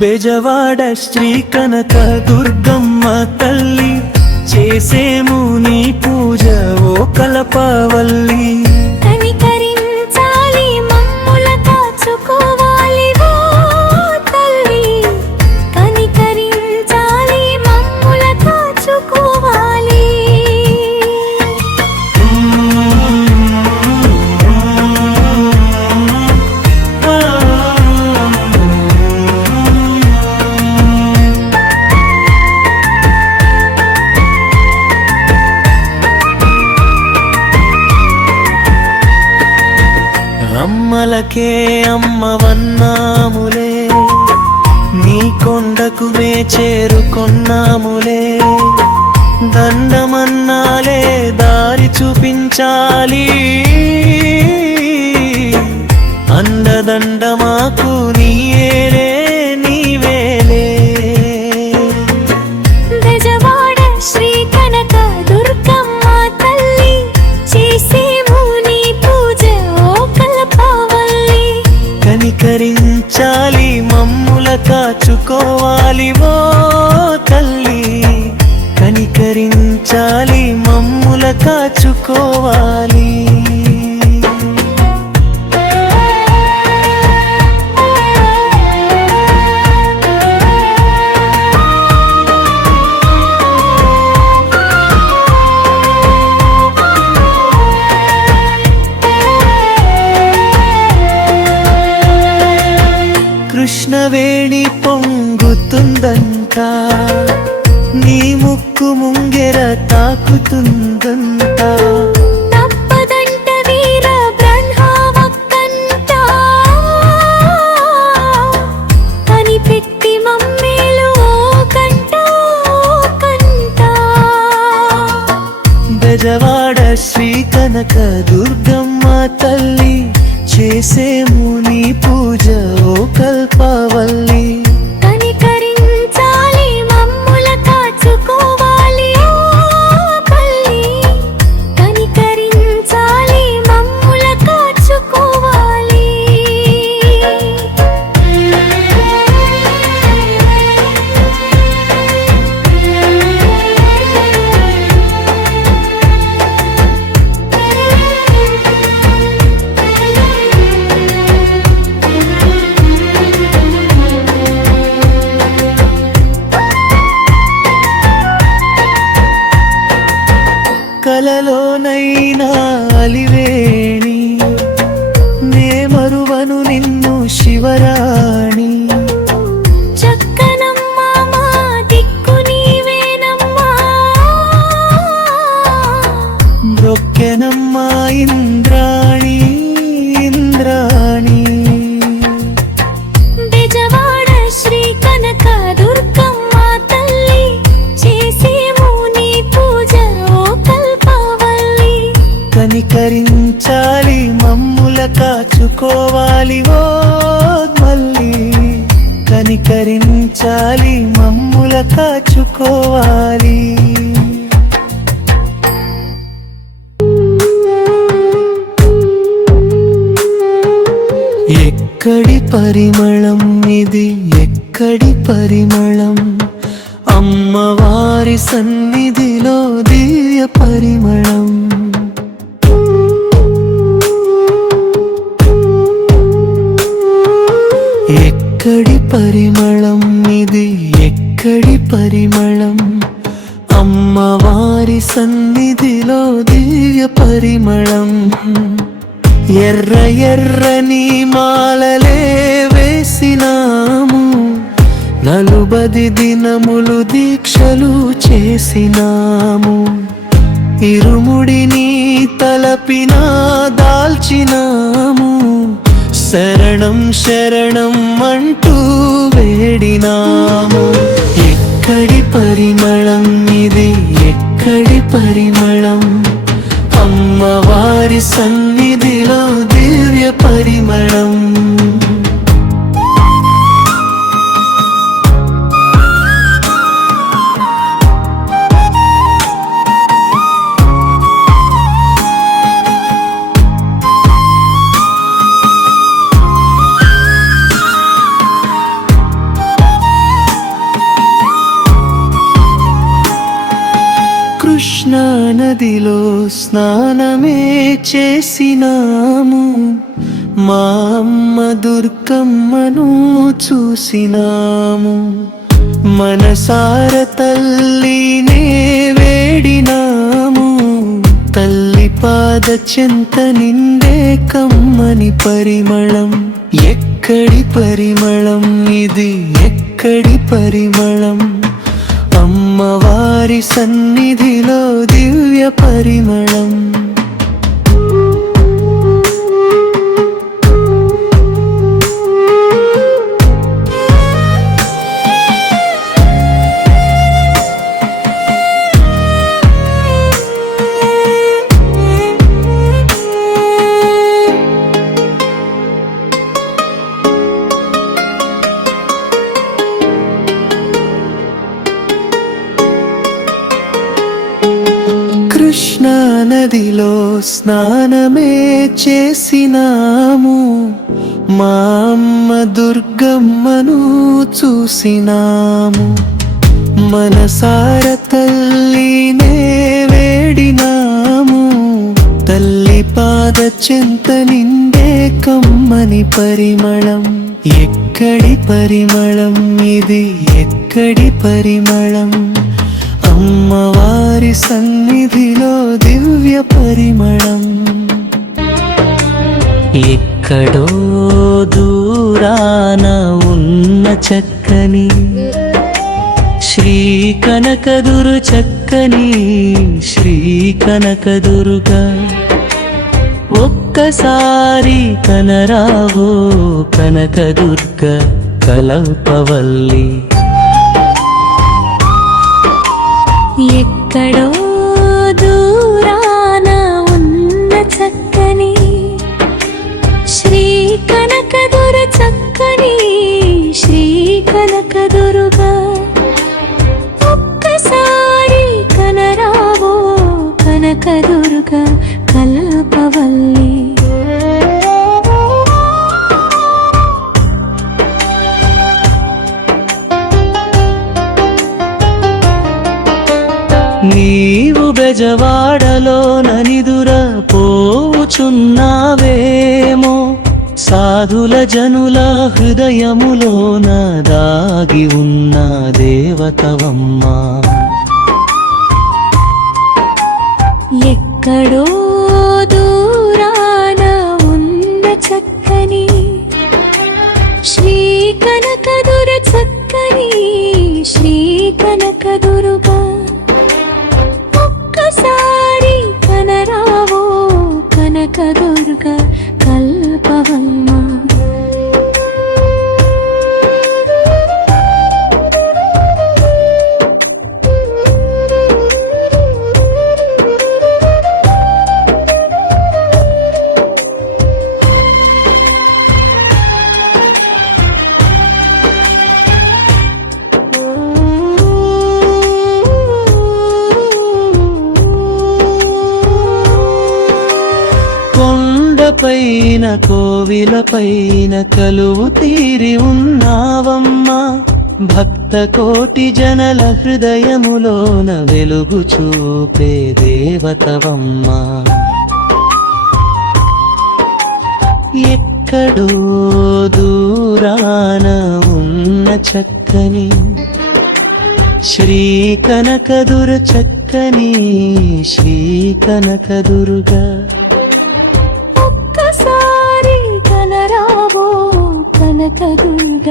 బెజవాడ శ్రీ కనక దుర్గమ్మ తల్లి చేసేము నీ పూజ ఓ కలపవల్లి కనికరించాలి మమ్ముల కాచుకోవాలి ఓ తల్లి కనికరించాలి మమ్ముల కాచుకోవాలి అమ్మలకే అమ్మవన్నాములే నీ కొండకు మే చేరుకొన్నాములే దండమన్నాలే దారి చూపించాలి అండదండ మాకు నీయేలే నీవేలే బెజవాడ శ్రీ కనక దుర్గమ్మ తల్లి చేసేము నీ పూజ ఓ కలపవల్లి కనికరించాలి మమ్ముల కాచుకోవాలి ఓ తల్లి కనికరించాలి మమ్ముల కాచుకోవాలి కృష్ణవేణి పొంగుతుందంట నీ ముక్కు ముంగెర తాకుతుందంట తప్పదంట వీర బ్రహ్మవక్కంట కనిపెట్టి మమ్మేలు ఓ కంట బెజవాడ శ్రీ కనక దుర్గమ్మ తల్లి చేసేము నీ పూజ ఓ కల్పవల్లి కనికరించాలి మమ్ముల కాచుకోవాలి ఓ తల్లి కనికరించాలి మమ్ముల కాచుకోవాలి కలలోనైనా అలివేణి నే మరువను నిన్ను శివరాణి చక్కనమ్మా మా దిక్కు నీవేనమ్మా బ్రొక్కెనమ్మా ఇంద్రాణి ఇంద్రాణి బెజవాడ శ్రీ కనక దుర్గమ్మ తల్లి చేసేము నీ పూజ ఓ కల్పవల్లి కనికరించాలి మమ్ముల కాచుకోవాలి ఓ మల్లి కనికరించాలి మమ్ముల కాచుకోవాలి ఎక్కడి పరిమళం ఇది ఎక్కడి పరిమళం అమ్మవారి సన్నిధిలో దివ్య పరిమళం ఎక్కడి పరిమళం ఇది ఎక్కడి పరిమళం అమ్మవారి సన్నిధిలో దివ్య పరిమళం ఎర్ర ఎర్రని మాలలే వేసినాము నలుబది దినములు దీక్షలు చేసినాము ఇరుముడిని తలపిన దాల్చినాము శరణం శరణం అంటూ వేడినాము ఎక్కడి పరిమళం ఇది ఎక్కడి పరిమళం అమ్మవారి సన్నిధిలో దివ్య పరిమళం నదిలో స్నానమే చేసినాము, మా అమ్మ దుర్గమ్మను చూసినాము. మనసార తల్లినే వేడినాము, తల్లి పాద చెంత నిండే కమ్మని పరిమళం. ఎక్కడి పరిమళం ఇది, ఎక్కడి పరిమళం, అమ్మవారి సన్నిధిలో దివ్య పరిమళం. కృష్ణా నదిలో స్నానమే చేసినాము, మా అమ్మ దుర్గమ్మను చూసినాము. మనసార తల్లినే వేడినాము, తల్లి పాద చెంత నిండే కమ్మని పరిమళం. ఎక్కడి పరిమళం ఇది, ఎక్కడి పరిమళం, అమ్మవారి సన్నిధిలో దివ్య పరిమళం. ఎక్కడో దూరాన ఉన్న చక్కని శ్రీ కనకదుర్గ, చక్కని శ్రీ కనకదుర్గ, ఒక్కసారి కనరావో కనకదుర్గ కల్పవల్లి. ఎక్కడో దూరాన ఉన్న చక్కని శ్రీ కనకదుర్గ, చక్కని శ్రీ కనకదుర్గ, ఒక్కసారి కనరావో కనకదుర్గ కల్పవల్లి. నీవు బెజవాడలో ననిదుర పోచున్నావేమో, సాధుల జనుల హృదయములోన దాగి ఉన్న దేవతవమ్మ. ఎక్కడో దూరాన ఉన్న చక్కని శ్రీ కనకదుర్గ, చక్కని శ్రీ కనకదుర్గ, ఒక్కసారి కనరావో కనకదుర్గ కల్పవల్లి. పైన కోవిల పైన కలువు తీరి ఉన్నావమ్మా, భక్త కోటి జనల హృదయములోన వెలుగు చూపే దేవతవమ్మా. ఎక్కడో దూరాన ఉన్న చక్కని శ్రీ కనకదుర్గ, చక్కని శ్రీ కనకదుర్గ, ఒక్కసారి కనరావో కనకదుర్గ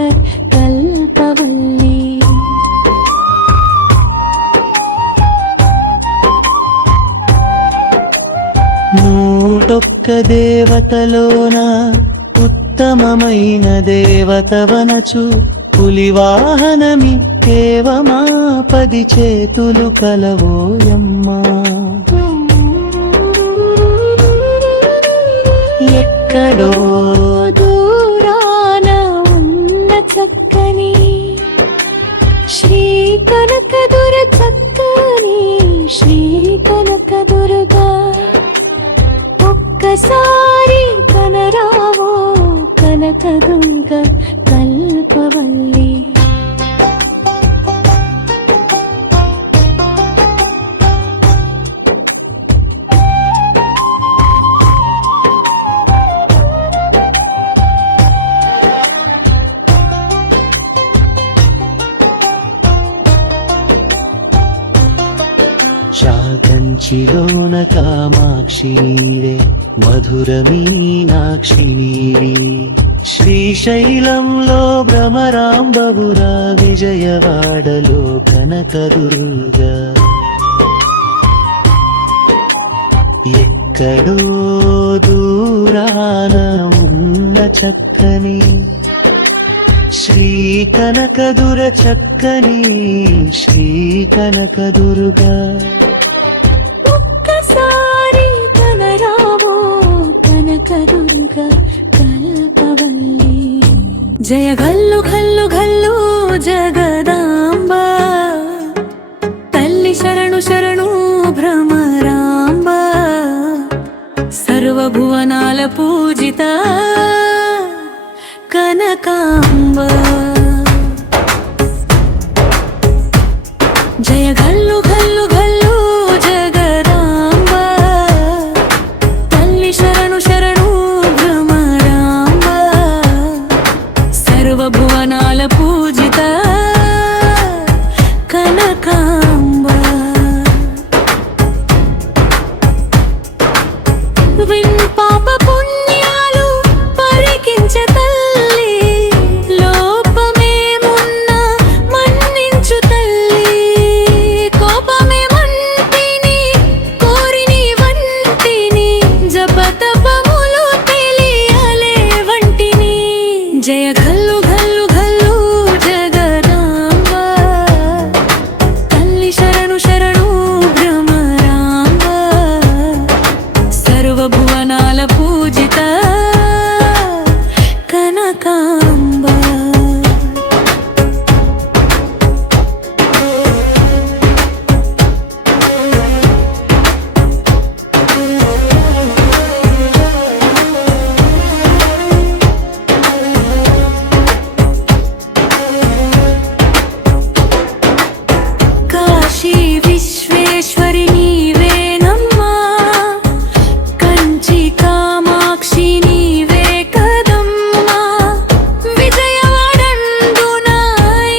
కల్పవల్లి. నూటొక్క దేవతలోన ఉత్తమమైన దేవతవనచు, పులివాహనమి కేవమా 10 చేతులు కలవోయమ్మా. ఎక్కడో దూరాన ఉన్న చక్కని శ్రీ కనకదుర్గ, చక్కని శ్రీ కనకదుర్గ, ఒక్కసారి కనరావో కనకదుర్గ కల్పవల్లి. కంచిలోన కామాక్షి నీవే మధుర మీనాక్షి నీవే శ్రీశైలంలో భ్రమరాంబవురా విజయవాడలో కనకదుర్గా ఎక్కడో దూరాన ఉన్న చక్కని శ్రీ కనకదుర చక్కని శ్రీ కనకదుర్గా ఒక్కసారి కనరావో కనకదుర్గా కల్పవల్లి జయ గల్లు గల్లు గల్లు జగదాంబ తల్లి శరణు శరణు భ్రమరాంబ సర్వభువనాల పూజిత కనకాంబ జయ గల్లు గల్లు గల్లు జగదాంబ తల్లి శరణు శరణు భ్రమరాంబ సర్వభువనాల పూజిత కనకాంబ విన్ పాప పుణ్యాలు పరికించే తల్లి లోపమేమున్నా మన్నించు తల్లి కోపమే వంటిని కోరిని వంటిని జపతపములు తెలియలే వంటిని జయ గల్లు గల్లు గల్లు జగదాంబ తల్లి శరణు శరణు భ్రమరాంబ సర్వభువనాల పూజిత కనకాంబ కాశీ విశ్వేశ్వరి నీవేనమ్మా కంచి కామాక్షి నీవే కదమ్మా విజయవాడందున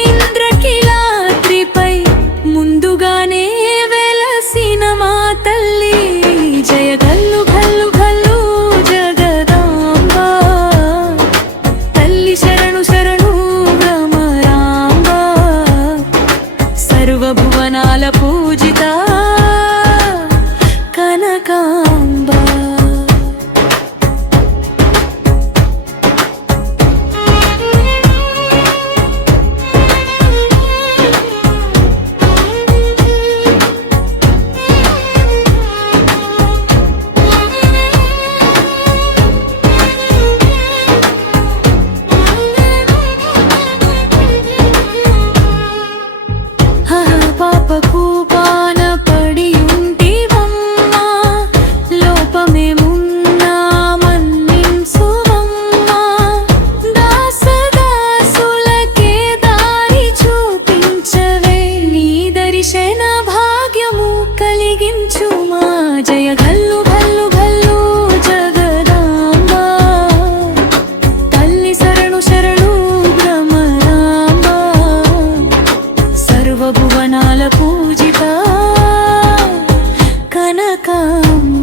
ఇంద్రకిలాద్రిపై ముందుగానే వెలసిన మా తల్లి జయ గల్లు గల్లు గల్లు జగదాంబ తల్లి శరణు శరణు భ్రమరాంబ సర్వభువనాల పూజిత కనకాంబ పాపకు పాన పడి ఉంటివమ్మా లోపమేమున్నా మన్నించువమ్మా దాసదాసులకే దారి చూపించవే నీ దర్శన భాగ్యము కలిగించుమా జయ గల్లు గల్లు గల్లు జగదాంబ తల్లి శరణు శరణు భ్రమరాంబ సర్వభువనాల పూజిత కనకాంబ